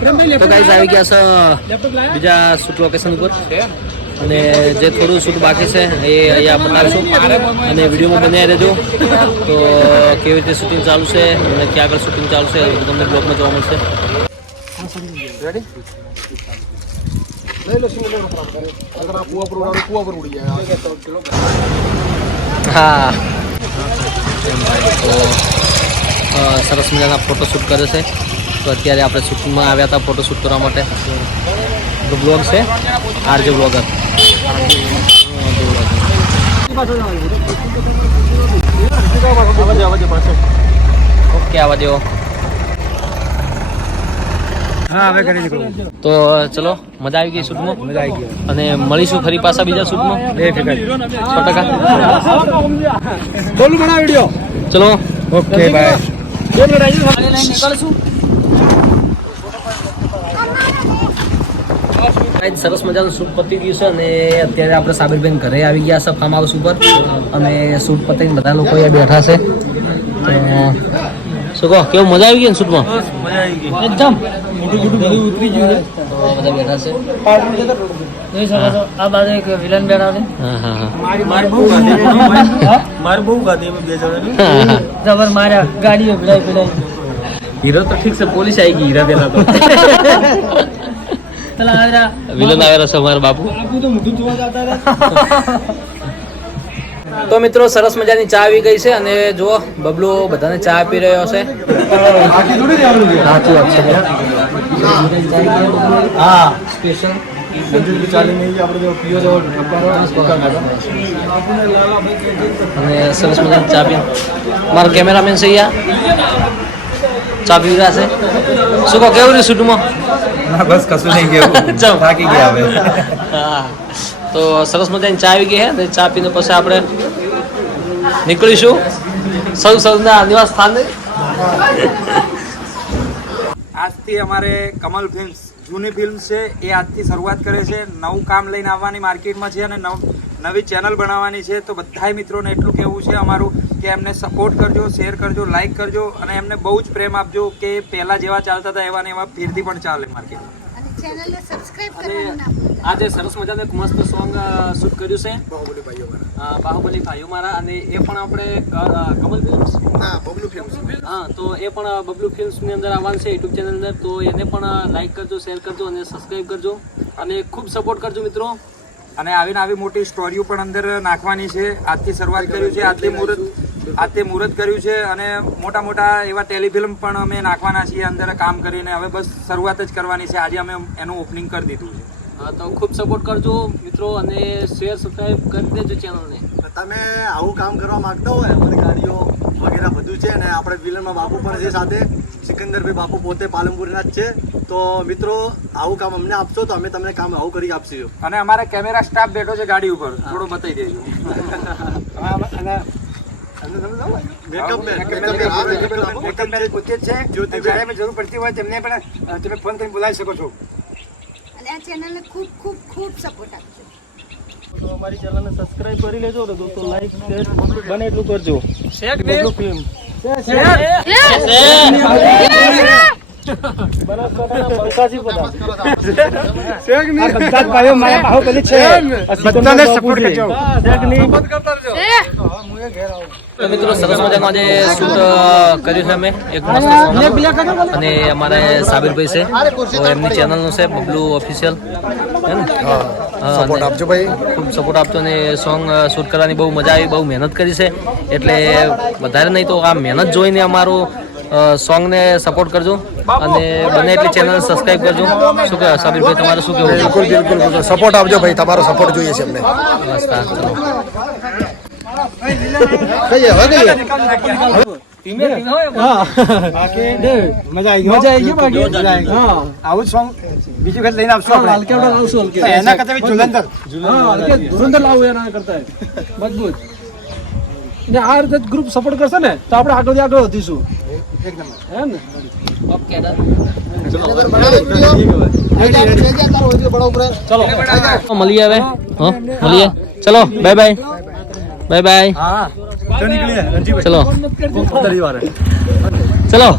તો ગાઈસ આવી ગયા છે બીજા શૂટ લોકેશન ઉપર અને જે થોડું શૂટ બાકી છે એ અહીંયા બતાવીશું અને વિડીયોમાં બનાવી રહેજો તો કેવી રીતે શૂટિંગ ચાલુ છે અને ક્યાં આગળ શૂટિંગ ચાલુ છે તમને બ્લોગમાં જોવા મળશે. હા સરસ મજાના ફોટોશૂટ કરે છે. તો અત્યારે આપણે શૂટિંગમાં આવ્યા હતા ફોટોશૂટ કરવા માટે. તો બ્લોગ છે આરજે બ્લોગર. ઓકે આવા દેવો. તો ચલો મજા આવી ગઈ શૂટમાં. મજા આવી ગઈ અને મળીશું ફરી પાછા બીજા શૂટમાં 100%. ચલો ઓકે બાય. સરસ મજાનું શૂટ પતી ગયું છે અને અત્યારે આપણે સાબિરબેન ઘરે આવી ગયા છે ફાર્મ હાઉસ ઉપર અને શૂટ પતીને બધા લોકો અહીંયા બેઠા છે. તો શું કહો કેવું મજા આવી ગઈ ને શૂટમાં? એકદમ ઉતરી ગયું છે. બધા બેઠા છે. આ બાજુ એક વિલન બેઠા છે. મારે બહુ ગાડી બે જણા જબર માર્યા ગાડીઓ ભીડાઈ. હીરો તો ઠીક છે પોલીસ આવી ગઈ હીરા પેલા તો વિલન આવેલા છે અમારા બાપુ. તો મિત્રો સરસ મજાની ચા આવી ગઈ છે અને જુઓ બબલુ બધાને ચા આપી રહ્યો છે. સાચી વાત છે. હા સ્પેશિયલ અને સરસ મજાની ચા પી મારા કેમેરામેન છે અહીંયા ચા પી રહ્યા છે. શું કહો કેવું રહ્યું શૂટમાં? બસ કશું નહીં કેવું થાકી ગયા હવે. હા તો સરસ મજાની ચા આવી ગઈ છે ચા પીને પછી આપણે નીકળીશું સૌના નિવાસ સ્થાને. આજથી અમારે કમલ ફિલ્મ્સ જૂની ફિલ્મ છે એ આજથી શરૂઆત કરે છે. નવું કામ લઈને આવવાની માર્કેટમાં છે અને નવી ચેનલ બનાવવાની છે. તો બધાય મિત્રોને એટલું કહેવું છે અમારું કે એમને સપોર્ટ કરજો, શેર કરજો, લાઈક કરજો અને એમને બહુ જ પ્રેમ આપજો કે પહેલાં જેવા ચાલતા હતા એવા ને એવા ફીરથી પણ ચાલે માર્કેટમાં. આજે સરસ મજાનું એક મસ્ત સોંગ શૂટ કર્યું છે બાહુબલી ભાઈઓ મારા અને એ પણ આપણે કમલ ફિલ્મ્સ હા તો એ પણ બબલુ ફિલ્મ્સની અંદર આવવાનું છે યુટ્યુબ ચેનલ અંદર. તો એને પણ લાઈક કરજો, શેર કરજો અને સબસ્ક્રાઈબ કરજો અને ખૂબ સપોર્ટ કરજો મિત્રો. અને આવી મોટી સ્ટોરીઓ પણ અંદર નાખવાની છે. આજથી શરૂઆત કર્યું છે, આજથી મુહૂર્ત કર્યું છે અને મોટા એવા ટેલિફિલ્મ પણ અમે નાખવાના છીએ અંદર કામ કરીને. હવે બસ શરૂઆત જ કરવાની છે. આજે અમે એનું ઓપનિંગ કરી દીધું છે. હા તો ખૂબ સપોર્ટ કરજો મિત્રો અને શેર સબસ્ક્રાઈબ કરી દેજો ચેનલને. તમે આવું કામ કરવા માંગતા હોય અમારી ગાડીઓ વગેરે બધું છે ને આપણે વિલનમાં બાપુ પણ છે સાથે સિકંદરભાઈ બાપુ પોતે પાલનપુરના જ છે. તો મિત્રો આવું કામ અમને આપશો તો અમે તમને કામ આવું કરી આપશું. અને અમારે કેમેરા સ્ટાફ બેઠો છે ગાડી ઉપર થોડો બતાવી દેજો. જરૂર પડતી હોય તેમને પણ તમે ફોન કરીને બોલાવી શકો છો અને આ ચેનલને ખૂબ ખૂબ ખૂબ સપોર્ટ આપજો. તો અમારી ચેનલને સબસ્ક્રાઇબ કરી લેજો ને દોસ્તો, લાઈક શેર બને એટલું કરજો. બબલુ ફિલ્મ મિત્રો સરસ મજાનું આજે શૂટ કર્યું છે અમે એક મસ્ત અને અમારે સાબિરભાઈ છે તો એમની ચેનલનું છે બબલુ ઓફિશિયલ હે ને. સપોર્ટ આપજો ભાઈ, ખૂબ સપોર્ટ આપજો અને સોંગ શૂટ કરવાની બહુ મજા આવી, બહુ મહેનત કરી છે એટલે વધારે નહીં તો આ મહેનત જોઈને અમારું સોંગને સપોર્ટ કરજો અને બને એટલી ચેનલ સબસ્ક્રાઇબ કરજો. શું કહે સાબિરભાઈ તમારે શું કહેવું? બિલકુલ સપોર્ટ આપજો ભાઈ, તમારો સપોર્ટ જોઈએ છે અમને. બસ ચલો મજા આવી ગઈ. આવું સોંગ બીજું કઈ લઈને આવશું એના કરતા ધુરંધર લાવું એના કરતા મજબૂત. આ રીતે ગ્રુપ સપોર્ટ કરશે ને તો આપણે આગળ વધીશું એકદમ. હે ને ઓકે ચલો મળીએ હવે. મળીએ ચલો બાય બાય બાય બાય. ચલો ચલો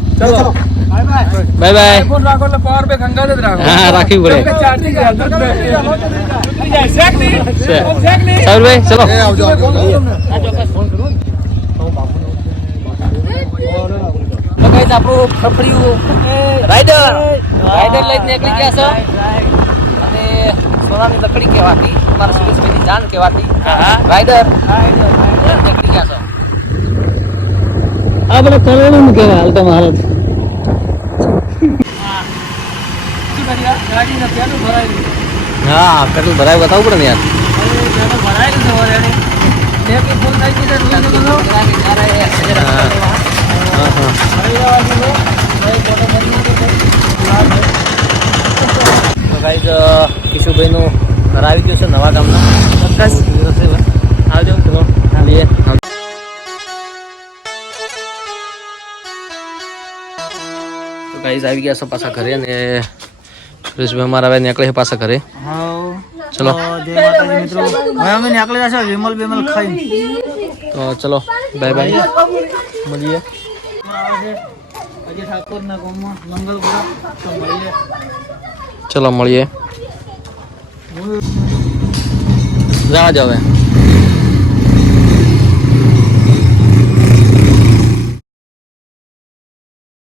બાય બાય. ફોન રાખો એટલે પાવર બેંક હંગાત જ રાખો. હા રાખવી પડે. ચાર્જિંગ સાબિરભાઈ ચલો. તો guys, આપણું ફફડિયું રાઈડર લઈને નીકળી ગયા છે અને સોનાની લકડી કહેવાતી અમારા સુરેશભાઈની જાન કહેવાતી રાઈડર નીકળી ગયા છે. આ બધા કરોડો નું કહેવાય હાલતા મહારાજ. હા પેટ્રોલ ભરાય બતાવવું પડે ને યાર. કિશુભાઈનું ઘર આવી ગયું છે નવા ગામના. આવજો ચલો લઈએ. તો ગાઈઝ આવી ગયા છે પાછા ઘરે ને સુરેશભાઈ અમારા હવે નીકળે છે પાછા ઘરે. ચલો તો ચલો બાય બાય મળીએ. ચલો મળીએ. જા હવે.